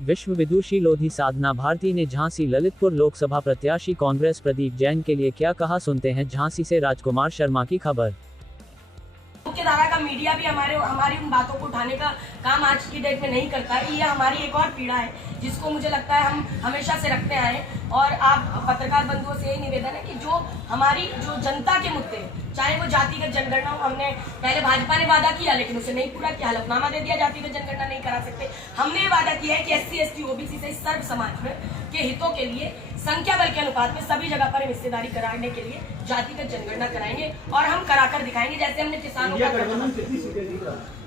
विश्व विदुषी लोधी साधना भारती ने झांसी ललितपुर लोकसभा प्रत्याशी कांग्रेस प्रदीप जैन के लिए क्या कहा, सुनते हैं झांसी से राजकुमार शर्मा की खबर। मुख्यधारा का मीडिया भी हमारी उन बातों को उठाने का काम आज की डेट में नहीं करता है। ये हमारी एक और पीड़ा है जिसको मुझे लगता है हम हमेशा से रखते आए हैं। और आप पत्रकार बंधुओं से यही निवेदन है कि जो हमारी जो जनता के मुद्दे, चाहे वो जातिगत जनगणना हो, हमने पहले भाजपा ने वादा किया लेकिन उसे नहीं पूरा किया, हलफनामा दे दिया जातिगत जनगणना नहीं करा सकते। हमने वादा किया है कि SC ST OBC से सर्व समाज में के हितों के लिए संख्या बल के अनुपात में सभी जगह पर हिस्सेदारी कराने के लिए जातिगत जनगणना कराएंगे और हम कराकर दिखाएंगे, जैसे हमने किसानों का।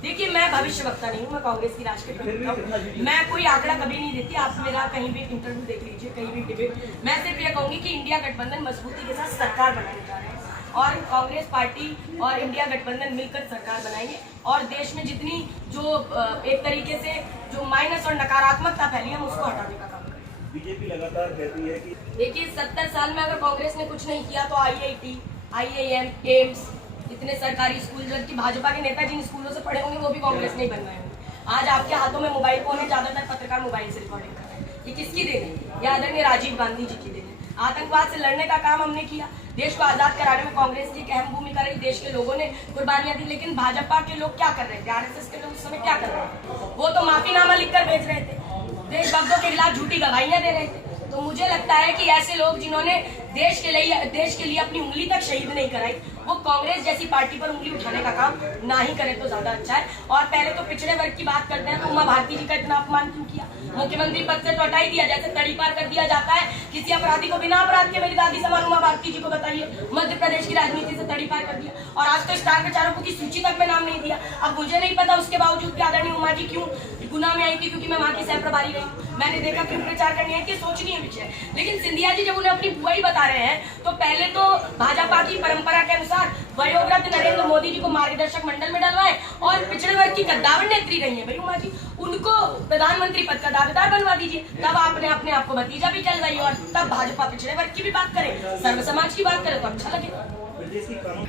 देखिए, मैं भविष्य वक्ता नहीं हूँ, मैं कांग्रेस की राष्ट्रीय प्रवक्ता हूँ। मैं कोई आंकड़ा कभी नहीं देती, आप मेरा कहीं भी इंटरव्यू देख लीजिए, कहीं भी डिबेट। मैं सिर्फ ये कहूंगी कि इंडिया गठबंधन मजबूती के साथ सरकार बनाने जा रहे हैं और कांग्रेस पार्टी और इंडिया गठबंधन मिलकर सरकार बनाएंगे और देश में जितनी जो एक तरीके से जो माइनस और नकारात्मकता फैली है, हम उसको हटाने का काम करें। बीजेपी लगातार कहती है कि देखिए, 70 साल में अगर कांग्रेस ने कुछ नहीं किया तो IIT, IIM, एम्स, इतने सरकारी स्कूल जबकि भाजपा के नेता जिन स्कूलों से पढ़े होंगे वो भी कांग्रेस नहीं बनवाए होंगे। आज आपके हाथों में मोबाइल फोन है, ज्यादातर पत्रकार मोबाइल से रिकॉर्डिंग कर रहे हैं। ये किसकी देन है? ये आदरणीय राजीव गांधी जी की देन है। आतंकवाद से लड़ने का काम हमने किया, देश को आजाद कराने में कांग्रेस की एक अहम भूमिका रही, देश के लोगों ने कुर्बानियां दी। लेकिन भाजपा के लोग क्या कर रहे थे, RSS के लोग उस समय क्या कर रहे थे? वो तो माफीनामा लिखकर भेज रहे थे, देशभक्तों के खिलाफ झूठी गवाहियां दे रहे थे। तो मुझे लगता है कि ऐसे लोग जिन्होंने देश के लिए अपनी उंगली तक शहीद नहीं कराई, वो कांग्रेस जैसी पार्टी पर उंगली उठाने का काम ना ही करे तो ज्यादा अच्छा है। और पहले तो पिछड़े वर्ग की बात करते हैं तो उमा भारती जी का इतना अपमान क्यों किया? मुख्यमंत्री पद से तो हटा ही दिया, जैसे तड़ी पार कर दिया जाता है किसी अपराधी को बिना अपराध के। मेरी दादी समान उमा भारती जी को बताइए, मध्य प्रदेश की राजनीति से तड़ी पार कर दिया और आज तो स्टार प्रचारकों की सूची तक में नाम नहीं दिया। अब मुझे नहीं पता उसके बावजूद आदरणीय उमा जी क्यों गुना में आई थी, क्योंकि मैं वहां की सह प्रभारी रही, मैंने देखा क्यों प्रचार करनी है कि सोचनी है विषय। लेकिन सिंधिया जी जब उन्हें अपनी बुआई बता रहे हैं तो पहले तो भाजपा की परंपरा के अनुसार वयोवृद्ध नरेंद्र मोदी जी को मार्गदर्शक मंडल में डलवाए और पिछड़े वर्ग की कद्दावर नेत्री रही है भाई उमा जी, उनको प्रधानमंत्री पद का दावेदार बनवा दीजिए। तब आपने अपने आप को भतीजा भी चल रही और तब भाजपा पिछड़े वर्ग की भी बात करे, सर्व समाज की बात करे तो अच्छा लगे।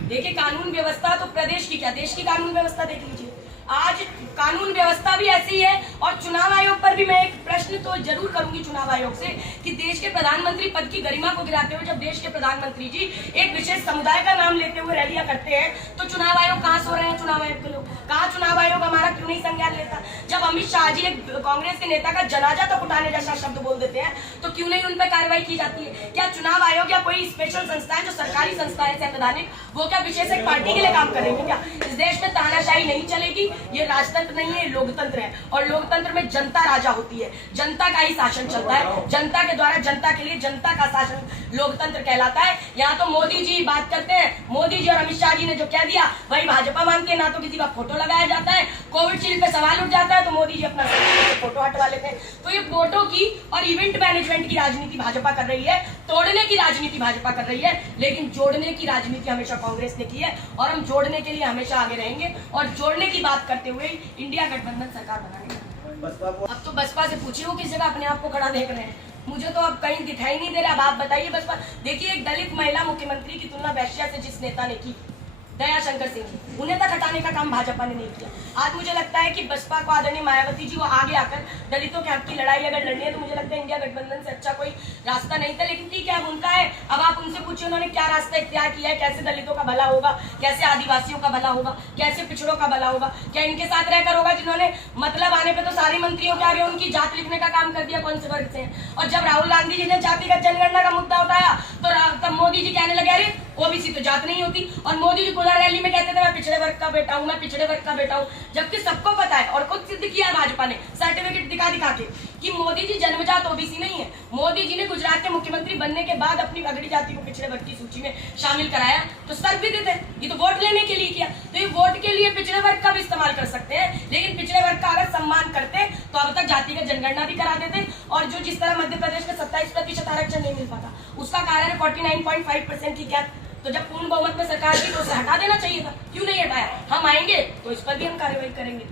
देखिए, कानून व्यवस्था तो प्रदेश की क्या, देश की कानून व्यवस्था देख लीजिए। आज कानून व्यवस्था भी ऐसी है और चुनाव आयोग पर भी मैं एक प्रश्न तो जरूर करूंगी चुनाव आयोग से कि देश के प्रधानमंत्री पद की गरिमा को गिराते हुए जब देश के प्रधानमंत्री जी एक विशेष समुदाय का नाम लेते हुए रैलियां करते हैं तो चुनाव आयोग कहाँ सो रहे हैं? चुनाव आयोग के लोग कहाँ? चुनाव आयोग हमारा क्यों नहीं संज्ञान लेता? जब अमित शाह जी एक कांग्रेस के नेता का जनाजा तक उठाने जैसा शब्द बोल देते हैं तो क्यों नहीं उन पर कार्रवाई की जाती है? क्या चुनाव आयोग या कोई स्पेशल संस्था है जो सरकारी संस्था है संवैधानिक, वो क्या विशेष एक पार्टी के लिए काम करेंगे क्या? इस देश में तानाशाही नहीं चलेगी, ये राजतंत्र नहीं है, लोकतंत्र है और लोकतंत्र में जनता राजा होती है, जनता का ही शासन चलता है, जनता के द्वारा जनता के लिए जनता का शासन लोकतंत्र कहलाता है। यहाँ तो मोदी जी बात करते हैं, मोदी जी और अमित शाह जी ने जो कह दिया वही भाजपा मानती है। ना तो किसी का फोटो लगाया जाता है, कोविशील्ड पे सवाल उठ जाता है तो मोदी जी अपना फोटो हटवा लेते हैं। तो ये फोटो की और इवेंट मैनेजमेंट की राजनीति भाजपा कर रही है, तोड़ने की राजनीति भाजपा कर रही है, लेकिन जोड़ने की राजनीति हमेशा कांग्रेस ने की है और हम जोड़ने के लिए हमेशा आगे रहेंगे और जोड़ने की बात करते हुए इंडिया गठबंधन सरकार बनाएगी। अब तो बसपा से पूछिए वो किस जगह अपने आप को खड़ा देख रहे हैं, मुझे तो अब कहीं दिखाई नहीं दे रहा। अब आप बताइए बसपा, देखिए एक दलित महिला मुख्यमंत्री की तुलना वैश्या से जिस नेता ने की, दया शंकर सिंह जी, उन्हें तक हटाने का काम भाजपा ने नहीं किया। आज मुझे लगता है कि बसपा को आदरणीय मायावती जी वो आगे आकर दलितों के हक की लड़ाई अगर लड़नी है तो मुझे लगता है इंडिया गठबंधन से अच्छा कोई रास्ता नहीं था। लेकिन ठीक है, अब उनका है, अब आप उनसे पूछिए उन्होंने क्या रास्ता इख्तियार किया है, कैसे दलितों का भला होगा, कैसे आदिवासियों का भला होगा, कैसे पिछड़ों का भला होगा, क्या इनके साथ रहकर होगा जिन्होंने मतलब आने पर तो सारे मंत्रियों के आगे उनकी जात लिखने का काम कर दिया कौन से वर्ग से। और जब राहुल गांधी जी ने जातिगत जनगणना का मुद्दा उठाया तो तब मोदी जी कहने लगे अरे ओबीसी तो जात नहीं होती, और मोदी जी खुला रैली में कहते थे मैं पिछड़े वर्ग का बेटा हूं, मैं पिछड़े वर्ग का बेटा हूं, जबकि सबको पता है और खुद सिद्ध किया है भाजपा ने सर्टिफिकेट दिखा के कि मोदी जी जन्मजात ओबीसी नहीं है। मोदी जी ने गुजरात के मुख्यमंत्री बनने के बाद अपनी अगड़ी जाति को पिछड़े वर्ग की सूची में शामिल कराया तो सर्वविदित है, ये तो वोट लेने के लिए किया। तो ये वोट के लिए पिछड़े वर्ग का भी इस्तेमाल कर सकते हैं, लेकिन पिछड़े वर्ग का अगर सम्मान करते तो अब तक जातिगत जनगणना भी करा देते। और जो जिस तरह मध्य प्रदेश में 27% आरक्षण नहीं मिल पाता उसका कारण है 49.5% की गैप। तो जब पूर्ण बहुमत में सरकार की तो उसे हटा देना चाहिए था, क्यों नहीं हटाया? हम आएंगे तो इस पर भी हम कार्रवाई करेंगे।